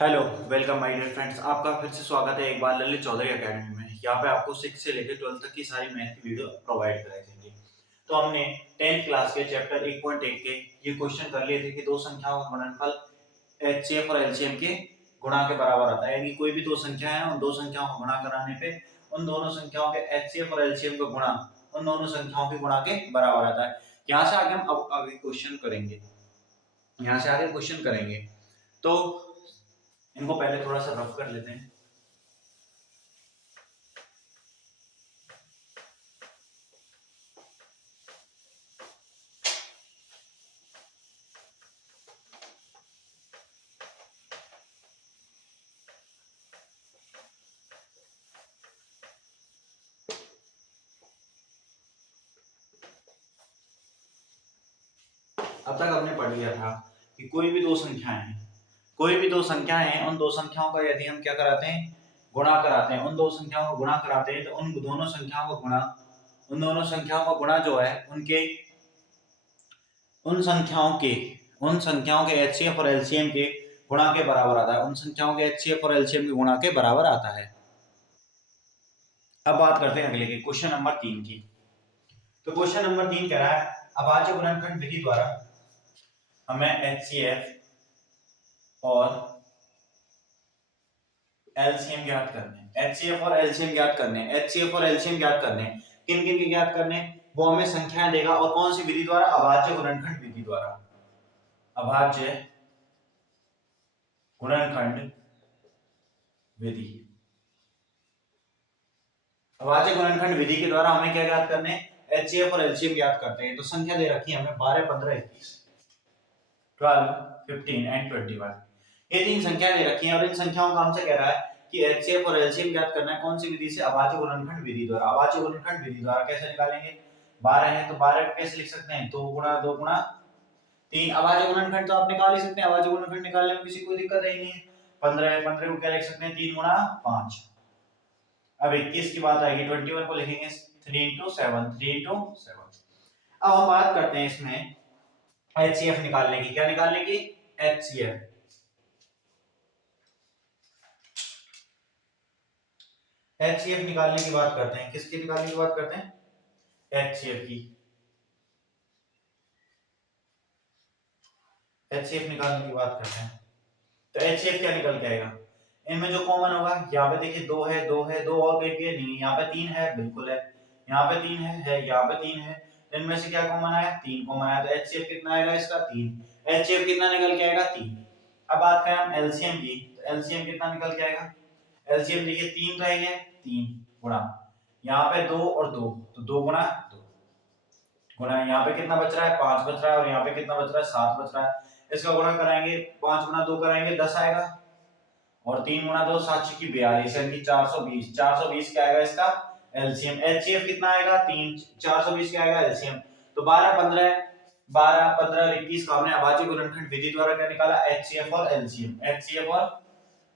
Hello, welcome my dear friends. आपका फिर से स्वागत है एक बार ललित चौधरी एकेडमी में। यहाँ पे आपको 6 से लेकर 12 तक की सारी मैथ की वीडियो प्रोवाइड कराई जाएंगी। तो हमने 10th क्लास के चैप्टर 1.1 के ये क्वेश्चन कर लिए थे कि दो संख्याओं का गुणनफल एचसीएफ और एलसीएम के गुणा के बराबर आता है। यानी कोई भी दो संख्या है, उन दो संख्याओं को गुणा कराने पे उन दोनों संख्याओं के एचसीएफ और एलसीएम का गुणा उन दोनों संख्याओं के गुणा के बराबर आता है। यहाँ से आगे हम अब आगे क्वेश्चन करेंगे। तो इनको पहले थोड़ा सा रफ कर लेते हैं। अब तक हमने पढ़ लिया था कि कोई भी दो संख्याएं हैं, उन दो संख्याओं का यदि हम क्या कराते हैं, गुणा कराते हैं, उन दो संख्याओं को गुणा कराते हैं, तो उन दोनों संख्याओं का गुणा जो है उनके उन संख्याओं के एचसीएफ और एलसीएम के गुणा के बराबर आता है। उन संख्याओं के एचसीएफ और एलसीएम के गुणा के बराबर आता है। अब बात करते हैं अगले के क्वेश्चन नंबर 3 की। तो क्वेश्चन नंबर 3 कह रहा है अभाज्य गुणनखंड विधि द्वारा हमें एचसीएफ और एलसीएम ज्ञात करने हैं। किन किन के ज्ञात करने हैं? वो हमें संख्याएं देगा और कौन सी विधि द्वारा? अभाज्य गुणनखंड विधि द्वारा। अभाज्य गुणनखंड विधि के द्वारा हमें क्या ज्ञात करने हैं? एचसीएफ और एलसीएम ज्ञात करते हैं। तो संख्या दे रखी है हमें 12, 15, 21, 12, 15 एंड 21। ये तीन संख्या दे रखी हैं और इन संख्याओं का हमसे कह रहा है कि एचसीएफ और एलसीएम ज्ञात करना है। कौन सी विधि से? अभाज्य गुणनखंड विधि द्वारा। अभाज्य गुणनखंड विधि द्वारा कैसे निकालेंगे? 12 है तो 12 को कैसे लिख सकते हैं? 2 गुणा 2 गुणा 3। अभाज्य गुणनखंड तो आप निकाल ही सकते हैं, अभाज्य गुणनखंड निकालने में किसी को दिक्कत ही नहीं है। 15 है, 15 को क्या लिख सकते हैं? 3 गुणा 5। अब 21 की बात आएगी, 21 को लिखेंगे 3 into 7, 3 into 7। अब हम बात करते हैं इसमें एचसीएफ निकालने की। क्या निकालने की? एचसीएफ। एचसीएफ निकालने की बात करते हैं। किसकी निकालने की बात करते हैं? एचसीएफ की। एचसीएफ निकालने की बात करते हैं। तो एचसीएफ क्या निकल के आएगा? इनमें जो कॉमन होगा, यहाँ पे देखिए 2 है, 2 है, 2 और कोई नहीं है। यहाँ पे 3 है, बिल्कुल है। यहाँ पे 3 है, यहाँ पे 3 है। इनमें से क्या कॉमन आया? 3 कॉमन आया। तो एचसीएफ कितना आएगा इसका? 3। एचसीएफ कितना निकल के आएगा? 3। अब बात करें हम एलसीएम की, तो एलसीएम कितना निकल के आएगा? एलसीएम देखिए 3 रहेंगे, 3 गुणा यहाँ पे 2 और 2, तो 2 गुणा 2 गुणा यहाँ पे कितना बच रहा है? 5 बच रहा है। और यहाँ पे कितना बच रहा है? 7 बच रहा है। इसका गुणा कराएंगे, 5 गुणा 2 कराएंगे 10 आएगा, और 3 गुणा 2 7 की 42 यानी 420। 420 क्या आएगा इसका? एलसीएम। एचसीएफ कितना आएगा? 3। 420 क्या आएगा? एलसीएम। तो 12, 15, 12, 15 और 21 का हमने अभाज्य गुणनखंड विधि द्वारा क्या निकाला? एचसीएफ और एलसीएम। एचसीएफ और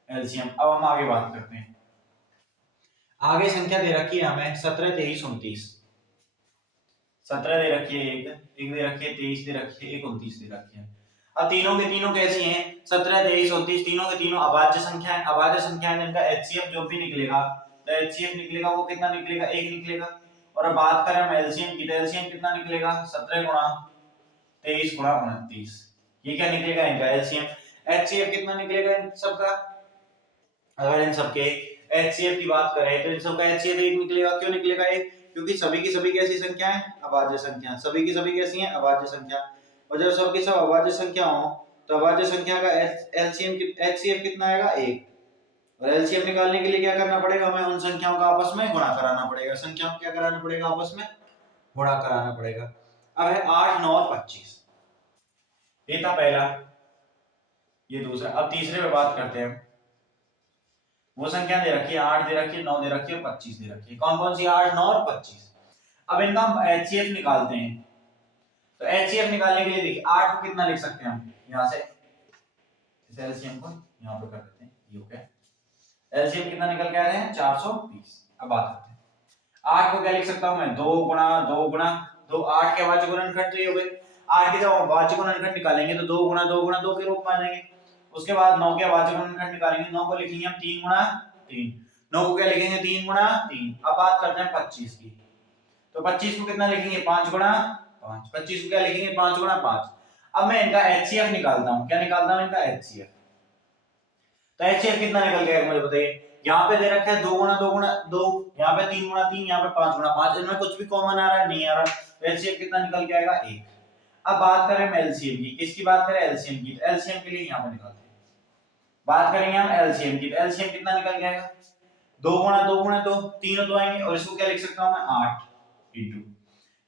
एलसीएम। अब हम आगे बात करते हैं। आगे संख्या दे रखी है हमें 17, 23, 29। 17 दे रखी है, एक दे रखी है, 23 दे रखी है, 29 दे रखी है। अब तीनों के तीनों कैसी हैं? 17, 23, 29 तीनों के तीनों अभाज्य संख्या है। अभाज्य संख्या है जिनका एचसीएफ जो भी निकलेगा, तो एचसीएफ निकलेगा वो कितना निकलेगा? 1 निकलेगा। और अब बात करें हम एलसीएम की, तो एलसीएम कितना निकलेगा? 17 गुणा 23 गुणा 29। ये क्या निकलेगा? इनका एलसीएम। एचसीएफ कितना निकलेगा इन सबका? अगर इन सबके एचसीएफ की बात करें तो इन सबका एचसीएफ 1 निकलेगा। क्यों निकलेगा 1? क्योंकि सभी की सभी कैसी संख्या है? अभाज्य संख्या। सभी की सभी कैसी हैं? अभाज्य संख्या। और जब सबकी सब अभाज्य संख्या हो तो अभाज्य संख्या का एलसीएम एचसीएफ कितना आएगा? 1। और एलसीएम निकालने के लिए क्या करना पड़ेगा? हमें उन संख्याओं का आपस में गुणा कराना पड़ेगा। संख्याओं को क्या कराना पड़ेगा? आपस में गुणा कराना पड़ेगा। अब है 8, 9 और 25। ये था पहला, ये दूसरा। अब तीसरे पे बात करते हैं। वो संख्या दे रखी है 8 दे रखी है, 9 दे रखी है, 25 दे रखी है। कौन कौन सी? 8, 9 और 25। अब इनका हम एचसीएफ निकालते हैं। तो एचसीएफ निकालने के लिए देखिए 8 को कितना लिख सकते हैं हम? यहां से इस एलसीएम को यहां पे कर देते हैं, ये हो गया। एलसीएम कितना निकल के आ रहे हैं? 420। अब बात करते हैं 8 को क्या लिख सकता हूं मैं? 2 गुणा 2 गुणा 2। 8 के अभाज्य गुणनखंड तो ये हो गए। 8 के जब अभाज्य गुणनखंड निकालेंगे तो 2 गुणा 2 गुणा 2 के रूप में आ जाएंगे। उसके बाद 9 के अभाज्य गुणनखंड निकालेंगे। 9 को लिखेंगे हम 3 गुणा 3। 9 को क्या लिखेंगे 3 गुणा 3। अब बात करते हैं 25 की। तो 25 को कितना लिखेंगे 5 गुणा 5। 25 को क्या लिखेंगे 5 गुणा 5। अब मैं इनका एचसीएफ निकालता हूं। क्या निकालता हूं इनका एचसीएफ। तो एचसीएफ कितना निकल गया मुझे बताइए। यहाँ पे दे रखा है 2 गुणा 2 गुणा 2, यहाँ पे 3 गुणा 3, यहाँ पे 5 गुणा 5। इनमें कुछ भी कॉमन आ रहा है नहीं आ रहा। तो एचसीएफ कितना निकल के आएगा 1। अब बात करें हम एलसीएम की। किसकी बात करें एलसीएम की। एलसीएम के लिए यहाँ पे निकालते हैं। बात करेंगे हम एलसीएम की। एलसीएम कितना निकल के आएगा 2 गुणा 2 गुणा 2, तीनों तो आएंगे और इसको क्या लिख सकता हूं मैं 8 इंटू,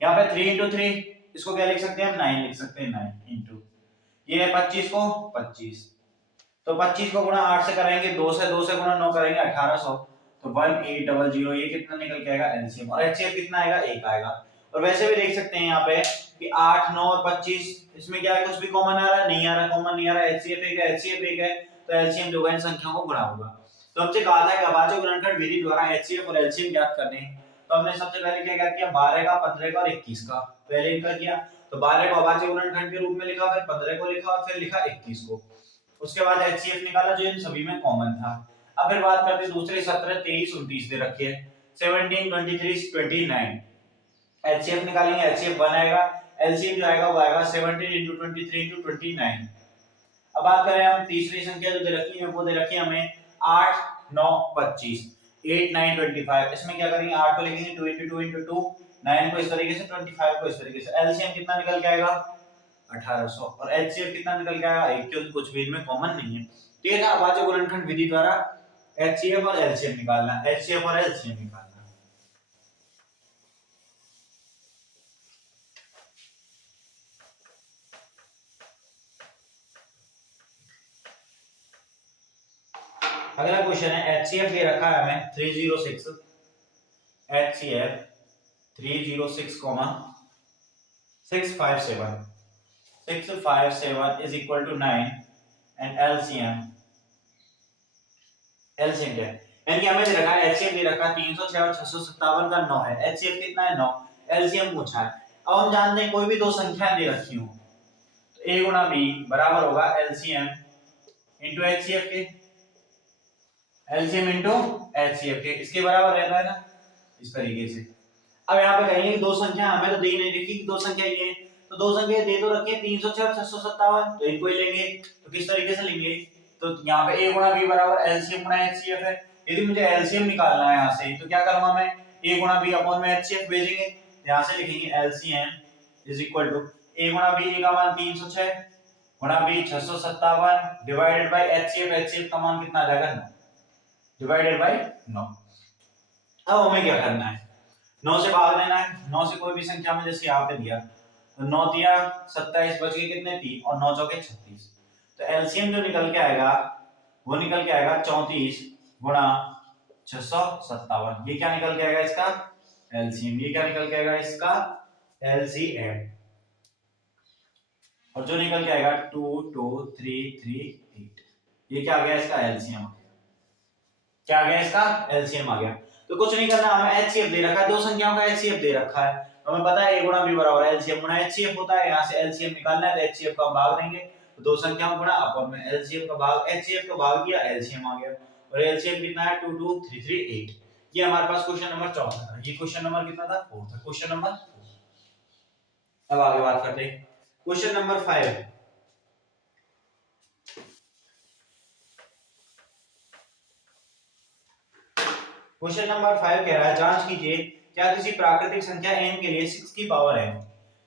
यहाँ पे 3 इंटू 3, इसको क्या लिख सकते हैं हम 9 लिख सकते हैं 9 इंटू, ये है 25 को 25। तो 25 को गुणा 8 से करेंगे, 2 से गुणा 9 करेंगे 1800। तो 1800 ये कितना निकल के आएगा एलसीएम। और एचसीएफ कितना आएगा 1 आएगा। और वैसे भी देख सकते हैं यहाँ पे कि 8 9 और 25 इसमें क्या है कुछ भी कॉमन आ रहा है नहीं आ रहा, कॉमन नहीं आ रहा। एचसीएफ 1 है, एचसीएफ 1 है, तो एलसीएम जो है इन संख्याओं को गुणा होगा। तो हमसे कहा था कि अभाज्य गुणनखंड विधि द्वारा एचसीएफ और एलसीएम ज्ञात करने हैं। तो हमने सबसे पहले क्या ज्ञात किया 12 का 15 का और 21 का पहले इनका किया। तो 12 को अभाज्य गुणनखंड के रूप में लिखा, फिर 15 को लिखा और फिर लिखा 21 को। उसके बाद एचसीएफ निकाला जो इन सभी में कॉमन था। अब फिर बात करते हैं दूसरे 17 23 29 दे रखी है 17 23 29। एचसीएफ निकालेंगे, एचसीएफ 1 आएगा, एलसीएम जो आएगा वो आएगा 17 * 23 * 29। अब बात करें हम तीसरी संख्या जो दे रखी है वो दे रखी है हमें 8 9 25 8 9 25। इसमें क्या करेंगे 8 को लिखेंगे 2 * 2 * 2, 9 को इस तरीके से 25 को इस तरीके से। एलसीएम कितना निकल के आएगा 1800 और एचसीएफ कितना निकल के आएगा 1, क्योंकि कुछ भी इनमें कॉमन नहीं है। तो ये था अभाज्य गुणनखंड विधि द्वारा एचसीएफ और एलसीएम निकालना, एचसीएफ और एलसीएम निकालना। अगला क्वेश्चन है एचसीएफ दे रखा है हमें 306, HCF 306, 657 657 is equal to 9 and LCM क्या है यानी कि हमें दे रखा है एचसीएफ दे रखा है 306 और 657 का 9 है। एचसीएफ कितना है 9, एलसीएम पूछा है। अब हम जानते हैं कोई भी दो संख्याएं दे रखी हो तो a गुना b बराबर होगा एलसीएम इंटू एचसीएफ के, एलसीएम इंटू एचसीएफ के, इसके बराबर रहता है ना इस तरीके से। अब यहाँ पे कहेंगे दो संख्या हमें तो दी नहीं रखी कि दो संख्या ये, तो दो संख्या दे तो रखी है 306 और 657, तो इनको ही लेंगे। तो किस तरीके से लेंगे, तो यहाँ पे a गुणा b बराबर एलसीएम गुणा एचसीएफ है। यदि मुझे एलसीएम निकालना है यहाँ से तो क्या करूंगा मैं a गुणा b अपॉन में एचसीएफ भेजेंगे, यहाँ से लिखेंगे LCM is equal to a गुणा b, a का मान 306 गुणा b 657 divided by HCF, HCF का मान कितना आ जाएगा 9 डिवाइडेड बाय 9। अब हमें क्या करना है 9 से भाग देना है। 9 से कोई भी संख्या में जैसे यहाँ पे दिया तो 9 दिया 27 बच गए कितने 3 और 9 चौके 36। तो एलसीएम जो निकल के आएगा वो निकल के आएगा 34 गुणा 657। ये क्या निकल के आएगा इसका एलसीएम, ये क्या निकल के आएगा इसका एलसीएम। और जो निकल के आएगा 22338, ये क्या आ गया इसका एलसीएम, क्या आ गया इसका एलसीएम आ गया। तो कुछ नहीं करना, हमें एचसीएफ दे रखा है, दो संख्याओं का एचसीएफ दे रखा है, तो हमें पता है a गुणा b बराबर एलसीएम गुणा एचसीएफ होता है। यहाँ से एलसीएम निकालना है तो एचसीएफ का भाग देंगे, तो दो संख्याओं गुणा अपॉन में एलसीएम का भाग, एचसीएफ का भाग दिया एलसीएम आ गया। और एलसीएम कितना है 22338। ये हमारे पास क्वेश्चन नंबर 4 था। ये क्वेश्चन नंबर कितना था 4 था, क्वेश्चन नंबर 4। अब आगे बात करते हैं क्वेश्चन नंबर 5। क्वेश्चन नंबर 5 कह रहा है जांच कीजिए क्या किसी प्राकृतिक संख्या n के लिए 6 की पावर n,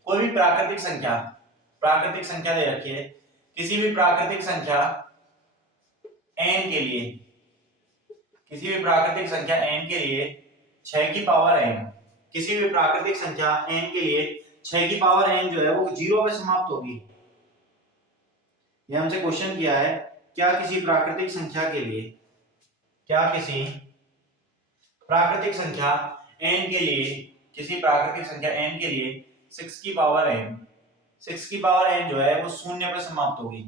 कोई भी प्राकृतिक संख्या दे रखी है, किसी भी प्राकृतिक संख्या n के लिए, किसी भी प्राकृतिक संख्या n के लिए 6 की पावर n, किसी भी प्राकृतिक संख्या n के लिए 6 की पावर n जो है वो 0 पे समाप्त होगी। ये हमसे क्वेश्चन किया है क्या किसी प्राकृतिक संख्या के लिए, क्या किसी प्राकृतिक संख्या n के लिए, किसी प्राकृतिक संख्या n के लिए 6 की पावर n, 6 की पावर n जो है वो 0 पे समाप्त होगी।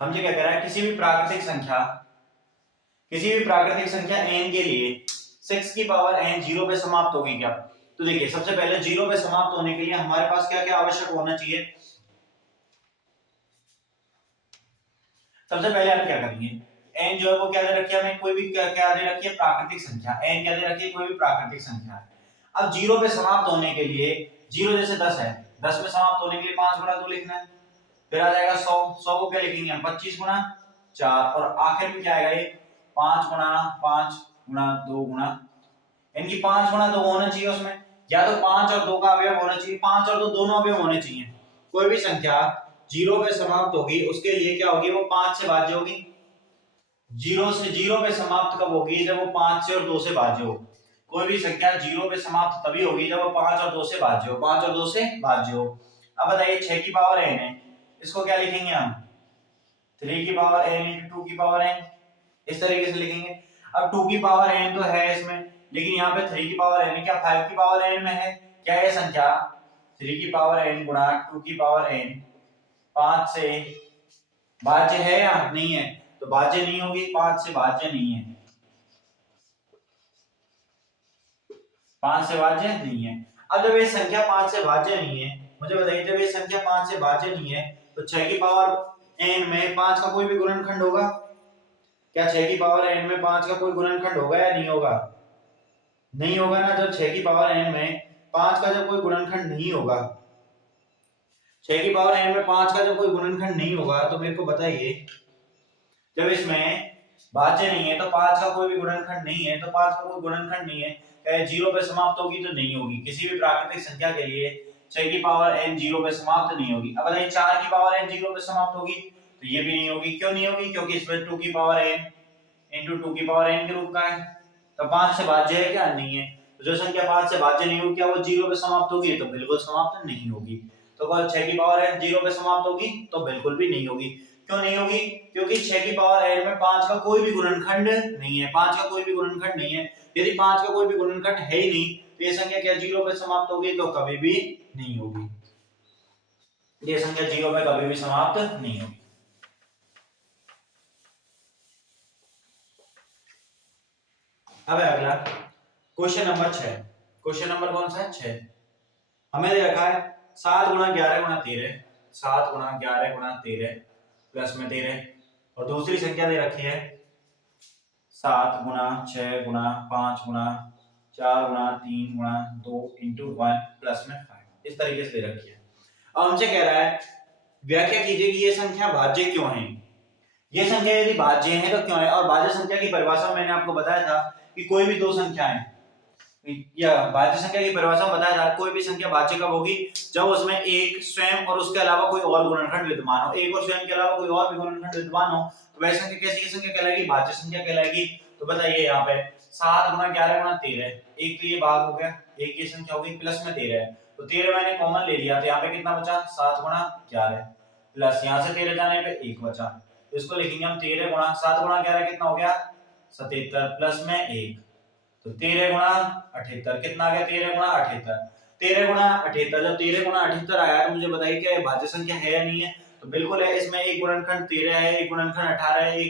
हमसे क्या कह रहा है किसी भी प्राकृतिक संख्या n के लिए 6 की पावर n 0 पे समाप्त होगी क्या? तो देखिए सबसे पहले 0 पे समाप्त होने के लिए हमारे पास क्या क्या आवश्यक होना चाहिए? सबसे पहले आप क्या करेंगे, n जो है वो क्या दे रखी है हमें, कोई भी क्या दे रखी है, प्राकृतिक संख्या। n क्या दे रखी है, कोई भी प्राकृतिक संख्या। अब 0 पे समाप्त होने के लिए 0 जैसे 10 है, 10 में समाप्त होने के लिए 5 गुणा 2 लिखना है, फिर आ जाएगा 100, 100 को क्या लिखेंगे हम, 25 गुणा 4, और आखिर में क्या आएगा ये 5 गुणा 5 गुणा 2 गुणा, इनकी 5 गुणा 2 होना चाहिए उसमें, या तो 5 और 2 का अवयव होना चाहिए, 5 और 2 दोनों अवयव होने चाहिए। कोई भी संख्या 0 पे समाप्त होगी उसके लिए क्या होगी, वो 5 से भाज्य होगी। 0 पे समाप्त कब होगी, जब वो 5 से और 2 से भाज्य हो। कोई भी संख्या 0 पे समाप्त तभी होगी जब वो 5 और 2 से भाज्य हो, 5 और 2 से भाज्य हो। अब बताइए 6 की पावर n है, इसको क्या लिखेंगे हम, 3 की पावर n into 2 की पावर n, इस तरीके से लिखेंगे। अब 2 की पावर n तो है इसमें, लेकिन यहाँ पे 3 की पावर n है, क्या 5 की पावर n में है? क्या ये संख्या 3 की पावर n गुणा 2 की पावर n 5 से भाज्य है या नहीं है? तो भाज्य नहीं होगी, 5 से भाज्य नहीं है, 5 से भाज्य नहीं है। अब जब ये संख्या 5 से भाज्य नहीं है, मुझे बताइए जब ये संख्या 5 से भाज्य नहीं है तो 6 की पावर n में 5 का कोई भी गुणनखंड होगा? क्या 6 की पावर n में 5 का कोई गुणनखंड होगा या नहीं होगा? नहीं होगा ना। जब 6 की पावर n में 5 का जब कोई गुणनखंड नहीं होगा, 6 की पावर n में 5 का जब कोई गुणनखंड नहीं होगा, तो मेरे को बताइए जब इसमें भाज्य नहीं है तो 5 का कोई भी गुणनखंड नहीं है, तो 5 का कोई गुणनखंड नहीं है, क्या 0 पे समाप्त होगी? तो नहीं होगी। किसी भी प्राकृतिक संख्या के लिए 6 की पावर n 0 पे समाप्त नहीं होगी। अब बताइए 4 की पावर n 0 पे समाप्त होगी? तो ये भी नहीं होगी। क्यों नहीं होगी? क्योंकि इसमें 2 की पावर n into 2 की पावर n के रूप का है, तो 5 से भाज्य है क्या? नहीं है। तो जो संख्या 5 से भाज्य नहीं होगी, क्या वो 0 पे समाप्त होगी? तो बिल्कुल समाप्त नहीं होगी। तो अगर 6 की पावर n 0 पे समाप्त होगी? तो बिल्कुल भी नहीं होगी। क्यों नहीं होगी? क्योंकि 6 की पावर n में 5 का कोई भी गुणनखंड नहीं है, 5 का कोई भी गुणनखंड नहीं है। यदि 5 का कोई भी गुणनखंड है ही नहीं, तो ये संख्या क्या 0 पे समाप्त होगी? तो कभी भी नहीं होगी। ये संख्या 0 पे कभी भी समाप्त नहीं होगी। अब है अगला क्वेश्चन नंबर 6। क्वेश्चन नंबर कौन सा है? 6। हमें दे रखा है 7 गुणा 11 गुणा 13, 7 गुणा 11 गुणा 13 प्लस में 13, और दूसरी संख्या दे रखी है 7 गुणा 6 गुणा 5 गुणा 4 गुणा 3 गुणा 2 into 1 प्लस में 5, इस तरीके से दे रखी है। अब हमसे कह रहा है व्याख्या कीजिए कि ये संख्या भाज्य क्यों है। ये संख्या यदि भाज्य है तो क्यों है? और भाज्य संख्या की परिभाषा मैंने आपको बताया था कि कोई भी दो संख्याएं, या भाज्य संख्या की परिभाषा में बताया था कोई भी संख्या भाज्य कब होगी, जब उसमें एक स्वयं और उसके अलावा कोई और गुणनखंड विद्यमान हो। एक और स्वयं के अलावा कोई और भी गुणनखंड विद्यमान हो तो वह संख्या कैसी संख्या कहलाएगी? भाज्य संख्या कहलाएगी। तो बताइए यहाँ पे 7 गुणा 11 गुणा 13, एक तो ये भाग हो गया, एक ये संख्या हो गई, प्लस में 13 है, तो 13 मैंने कॉमन ले लिया, तो यहाँ पे कितना बचा? 7 गुणा 11 प्लस यहाँ से 13 जाने पे 1 बचा, इसको लिखेंगे हम 13 गुणा 7 गुणा 11 कितना हो गया? 77 प्लस में 1, तो 13 गुणा 78 कितना आ गया? 13 गुणा 78, 13 गुणा 78, जब 13 गुणा 78 आया तो मुझे बताइए क्या ये भाज्य संख्या है या नहीं है? तो बिल्कुल है। इसमें एक गुणनखंड 13 है, एक गुणनखंड 18 है,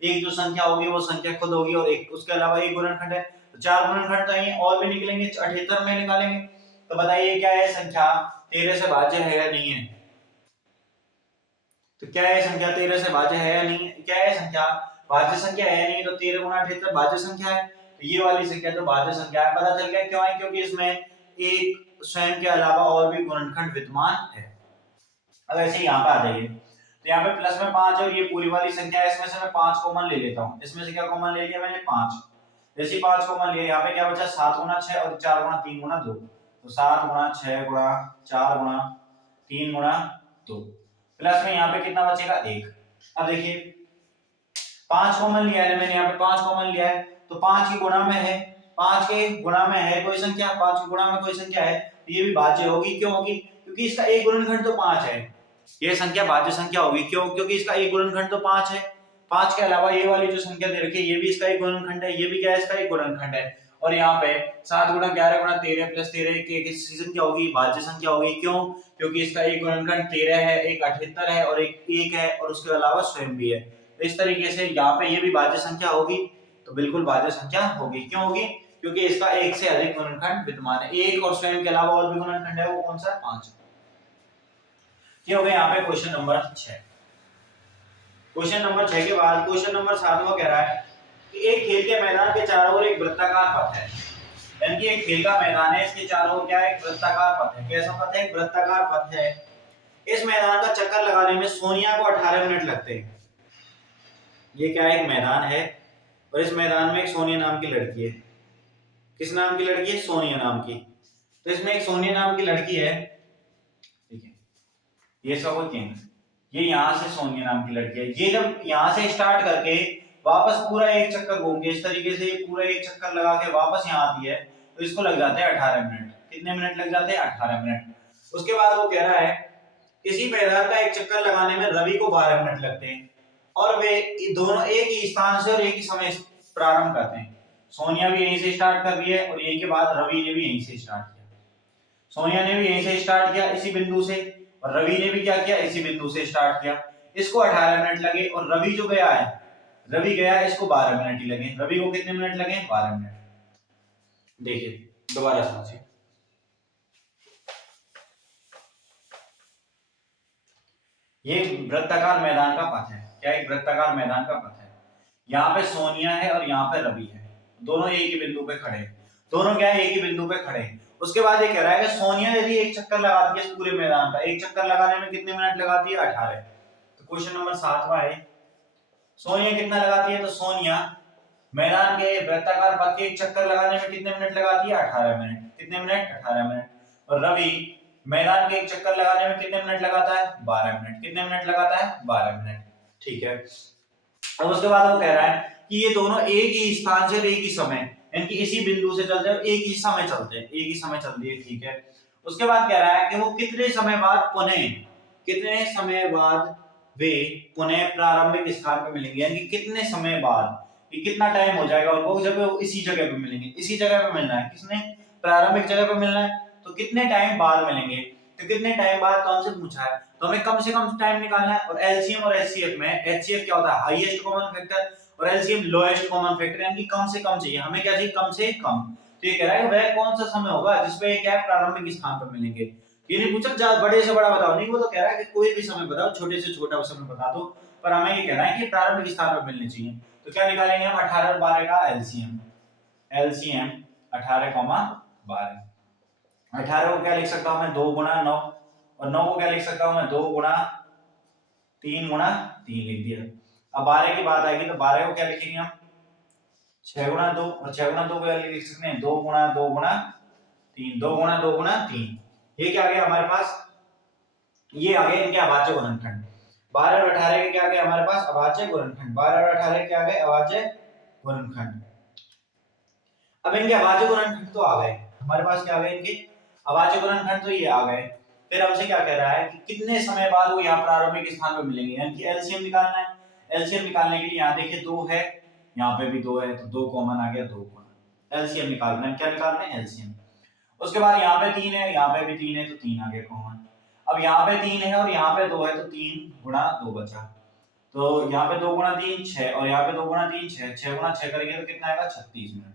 एक जो संख्या होगी वो संख्या खुद होगी, और एक उसके अलावा एक गुणनखंड है, तो 4 गुणनखंड तो ये और भी निकलेंगे, 78 में निकालेंगे। तो बताइए क्या है संख्या 13 से भाज्य है या नहीं है? तो क्या है संख्या 13 से भाज्य है या नहीं है? क्या है संख्या भाज्य संख्या है या नहीं? तो 13 गुणा 78 भाज्य संख्या है, तो ये वाली संख्या तो भाज्य संख्या है। पता चल गया क्यों है? क्योंकि इसमें एक स्वयं के अलावा और भी गुणनखंड विद्यमान है। अब ऐसे यहाँ पे आ जाइए, तो यहाँ पे प्लस में 5 और ये पूरी वाली संख्या है, इसमें से मैं 5 कॉमन ले लेता हूँ। इसमें से क्या कॉमन ले लिया मैंने? 5। जैसे ही 5 कॉमन लिया, यहाँ पे क्या बचा? 7 गुणा 6 और 4 गुणा 3 गुणा 2, तो 7 गुणा 6 गुणा 4 गुणा 3 गुणा 2, प्लस में यहाँ पे कितना बचेगा? 1। अब देखिए 5 कॉमन लिया है मैंने, यहाँ पे 5 कॉमन लिया है, तो 5 की गुणा में है, 5 के गुणा में है कोई संख्या, 5 की गुणा में कोई संख्या है, तो ये भी भाज्य होगी। क्यों होगी? क्योंकि इसका एक गुणनखंड तो 5 है, ये संख्या भाज्य संख्या होगी। क्यों? क्योंकि इसका एक गुणनखंड तो 5 है, 5 के अलावा ये वाली जो संख्या दे रखी है ये भी इसका एक गुणनखंड है, ये भी क्या है? इसका एक गुणनखंड है। और यहाँ पे 7 गुणा 11 गुणा 13 प्लस 13 की संख्या होगी, भाज्य संख्या होगी। क्यों? क्योंकि इसका एक गुणनखंड 13 है, एक 78 है, और एक 1 है, और उसके अलावा स्वयं भी है। तो इस तरीके से यहाँ पे ये भी भाज्य संख्या होगी। तो बिल्कुल भाज्य संख्या होगी। क्यों होगी? क्योंकि इसका एक से अधिक गुणनखंड विद्यमान है। एक और स्वयं के अलावा और भी गुणनखंड है, वो कौन सा? 5। ये हो गया यहाँ पे क्वेश्चन नंबर 6। क्वेश्चन नंबर 6 के बाद क्वेश्चन नंबर 7 वो कह रहा है कि एक खेल के मैदान के चारों ओर एक वृत्ताकार पथ है। यानी कि एक खेल का मैदान है, इसके चारों ओर क्या है? एक वृत्ताकार पथ है। कैसा पथ है? एक वृत्ताकार पथ है। इस मैदान का चक्कर लगाने में सोनिया को 18 मिनट लगते हैं। ये क्या है? एक मैदान है और इस मैदान में एक सोनिया नाम की लड़की है। किस नाम की लड़की है? सोनिया नाम की। तो इसमें एक सोनिया नाम की लड़की है, ठीक है, ये सब होते हैं। ये यहाँ से सोनिया नाम की लड़की है। ये जब यहाँ से स्टार्ट करके वापस पूरा एक चक्कर घूम के इस तरीके से पूरा एक चक्कर लगा के वापस यहाँ आती है, तो इसको लग जाते हैं 18 मिनट। कितने मिनट लग जाते हैं? 18 मिनट। उसके बाद वो कह रहा है इसी मैदान का एक चक्कर लगाने में रवि को 12 मिनट लगते हैं और वे दोनों एक ही स्थान से और एक ही समय प्रारंभ करते हैं। सोनिया भी यहीं से स्टार्ट कर रही है और यही के बाद रवि ने भी यहीं से स्टार्ट किया। सोनिया ने भी यहीं से स्टार्ट किया इसी बिंदु से, और रवि ने भी क्या किया? इसी बिंदु से स्टार्ट किया। इसको 18 मिनट लगे और रवि जो गया है, रवि गया, इसको 12 मिनट ही लगे। रवि को कितने मिनट लगे? 12 मिनट। देखिए दोबारा समझिए, ये वृत्ताकार मैदान का पथ है। क्या? एक वृत्ताकार मैदान का पथ है। यहाँ पे सोनिया है और यहाँ पे रवि है, दोनों एक ही बिंदु पे खड़े हैं। दोनों क्या है? एक ही बिंदु पे खड़े हैं। उसके बाद ये कह रहा है कि सोनिया यदि एक चक्कर लगाती है इस पूरे मैदान का, एक चक्कर लगाने में कितने मिनट लगाती है? 18। तो क्वेश्चन नंबर 7वां है, सोनिया कितना लगाती है? तो सोनिया मैदान के वृत्ताकार पथ के एक चक्कर लगाने में कितने मिनट लगाती है? 18 मिनट। कितने मिनट? 18 मिनट। और रवि मैदान के एक चक्कर लगाने में कितने मिनट लगाता है? 12 मिनट। कितने मिनट लगाता है? 12 मिनट। ठीक है। अब उसके बाद वो कह रहा है कि ये दोनों एक ही स्थान से एक ही समय, यानी कि इसी बिंदु से चलते हैं, एक ही समय चलते हैं, एक ही समय चलती है। ठीक है। उसके बाद कह रहा है कि वो कितने समय बाद पुनः, कितने समय बाद वे पुनः प्रारंभिक स्थान पे मिलेंगे, यानी कि कितने समय बाद, कि कितना टाइम हो जाएगा उनको जब वो इसी जगह पे मिलेंगे। इसी जगह पे मिलना है, किसने? प्रारंभिक जगह पे मिलना है। तो कितने टाइम बाद मिलेंगे? तो कितने टाइम बाद तो हमसे पूछा है, तो हमें कम से कम टाइम निकालना है। और एलसीएम और एचसीएफ में, एचसीएफ क्या होता है? हाईएस्ट कॉमन फैक्टर, और एलसीएम लोएस्ट कॉमन फैक्टर, यानी कि कम से कम चाहिए। हमें क्या चाहिए? कम से कम। तो ये कह रहा है वह कौन सा समय होगा जिसपे क्या है? प्रारंभिक स्थान पर मिलेंगे। ये नहीं पूछा बड़े से बड़ा बताओ, नहीं, वो तो कह रहा है कि कोई भी समय बताओ, छोटे से छोटा समय बता दो, पर हमें ये कहना है कि प्रारंभिक स्थान पर मिलने चाहिए। तो क्या निकालेंगे हम? 18 और 12 का एलसीएम। एलसीएम 18, 12। 18 को क्या लिख सकता हूं मैं? 2 गुणा 9, और 9 को क्या लिख सकता हूं मैं? 2 गुणा 3 गुणा 3 लिख दिया। अब 12 की बात आएगी तो 12 को क्या लिखेंगे हम? 6 गुणा 2, और 6 गुणा 2 को क्या लिख सकते हैं? 2 गुणा 2 गुणा 3, 2 गुणा 2 गुणा 3। ये क्या आ गया हमारे पास? ये आ गए इनके अभाज्य गुणनखंड। 12 और 18 के क्या आ गए हमारे पास? अभाज्य गुणनखंड। 12 और 18 के आ गए अभाज्य गुणनखंड। अब इनके अभाज्य गुणनखंड तो आ गए हमारे पास। क्या आ गए इनके अभाज्य गुणनखंड? तो ये आ गए। फिर हमसे क्या कह रहा है कि कितने समय बाद वो यहाँ प्रारंभिक स्थान पर मिलेंगे, यानी कि एलसीएम निकालना है। एलसीएम निकालने के लिए यहाँ देखिए 2 है, यहाँ पे भी 2 है, तो 2 कॉमन आ गया, 2 कॉमन। एलसीएम निकालना है। क्या निकालना है? एलसीएम। उसके बाद यहाँ पे 3 है, यहाँ पे भी 3 है, तो 3 आ गया कॉमन। अब यहाँ पे 3 है और यहाँ पे 2 है, तो 3 गुणा 2 बचा। तो यहाँ पे 2 गुणा 3 6, और यहाँ पे 2 गुणा 3 6, 6 गुणा 6 करेंगे तो कितना आएगा? 36 मिनट।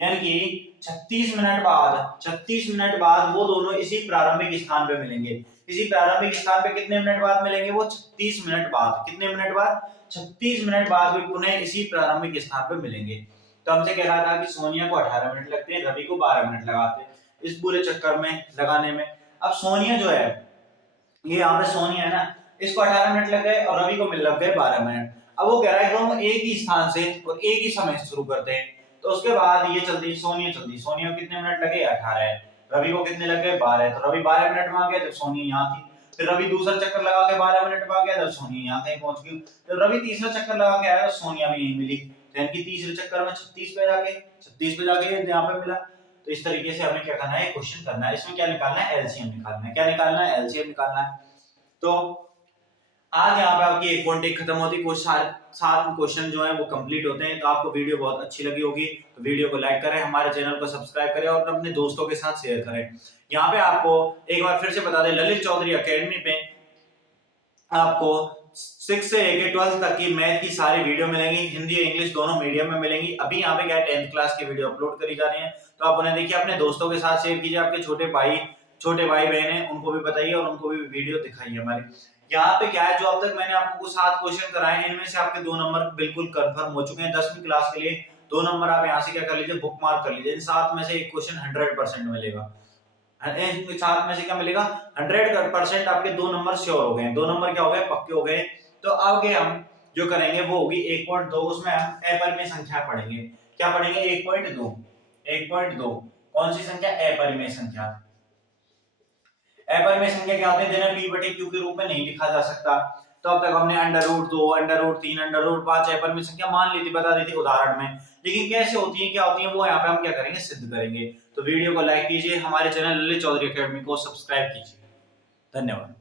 यानी कि 36 मिनट बाद, 36 मिनट बाद वो दोनों इसी प्रारंभिक स्थान पे मिलेंगे। इसी प्रारंभिक स्थान पे कितने मिनट बाद मिलेंगे? वो 36 मिनट बाद। कितने मिनट बाद? 36 मिनट बाद वे पुनः इसी प्रारंभिक स्थान पे मिलेंगे। तो हमसे कह रहा था कि सोनिया को 18 मिनट लगते हैं, रवि को 12 मिनट लगाते हैं इस पूरे चक्कर में लगाने में। अब सोनिया जो है, ये यहाँ पे सोनिया है ना, इसको 18 मिनट लग गए और रवि को लग गए 12 मिनट। अब वो कह रहा है कि हम एक ही स्थान से और एक ही समय शुरू करते हैं। तो उसके बाद ये चलती सोनिया चलती, सोनिया को कितने मिनट लगे? 18। रवि को कितने लग गए? 12। तो रवि 12 मिनट में आ गया जब सोनिया यहाँ थी। फिर रवि दूसरा चक्कर लगा के 12 मिनट में आ गया जब सोनिया यहाँ कहीं पहुंच गई। जब रवि तीसरा चक्कर लगा के आया तो सोनिया भी यहीं मिली, यानी कि तीसरे चक्कर में 36 पे जाके यहाँ पे मिला। तो इस तरीके से हमें क्या करना है? क्वेश्चन करना है। इसमें क्या निकालना है? एलसीएम निकालना है। क्या निकालना है? एलसीएम निकालना है। तो आज यहाँ पे आपकी एक पॉइंट खत्म होती है। 7 क्वेश्चन जो है वो कंप्लीट होते हैं। तो आपको वीडियो बहुत अच्छी लगी होगी तो वीडियो को लाइक करें, हमारे चैनल को सब्सक्राइब करें और अपने दोस्तों के साथ शेयर करें। यहाँ पे आपको एक बार फिर से बता दें, ललित चौधरी एकेडमी पे आपको 6 से लेके 12th तक की मैथ की सारी वीडियो मिलेंगी, हिंदी और इंग्लिश दोनों मीडियम में मिलेंगी। अभी यहाँ पे क्या है 10th क्लास की वीडियो अपलोड करी जा रही है, तो आप उन्हें देखिए, अपने दोस्तों के साथ शेयर कीजिए, आपके छोटे भाई बहन है उनको भी बताइए और उनको भी वीडियो दिखाइए हमारी। यहाँ पे क्या है, जो अब तक मैंने आपको 7 क्वेश्चन कराए, इनमें से आपके 2 नंबर बिल्कुल कंफर्म हो चुके हैं। 10वीं क्लास के लिए 2 नंबर आप यहाँ से क्या कर लीजिए, बुक मार्क कर लीजिए। इन 7 में से एक क्वेश्चन 100% मिलेगा। इन 7 में से क्या मिलेगा, 100% आपके 2 नंबर श्योर हो गए, 2 नंबर क्या हो गए, पक्के हो गए। तो आगे हम जो करेंगे वो होगी 1.2, उसमें हम अपरिमेय संख्या पढ़ेंगे। क्या पढ़ेंगे, 1.2। 1.2 कौन सी संख्या, अपरिमेय संख्या। अपरिमेय संख्या क्या होती है, जिन्हें p बटे q के रूप में नहीं लिखा जा सकता। तो अब तक हमने √2, √3, √5 अपरिमेय संख्या मान ली थी, बता दी थी उदाहरण में। लेकिन कैसे होती है, क्या होती है, वो यहाँ पे हम क्या करेंगे, सिद्ध करेंगे। तो वीडियो को लाइक कीजिए, हमारे चैनल ललित चौधरी एकेडमी को सब्सक्राइब कीजिए। धन्यवाद।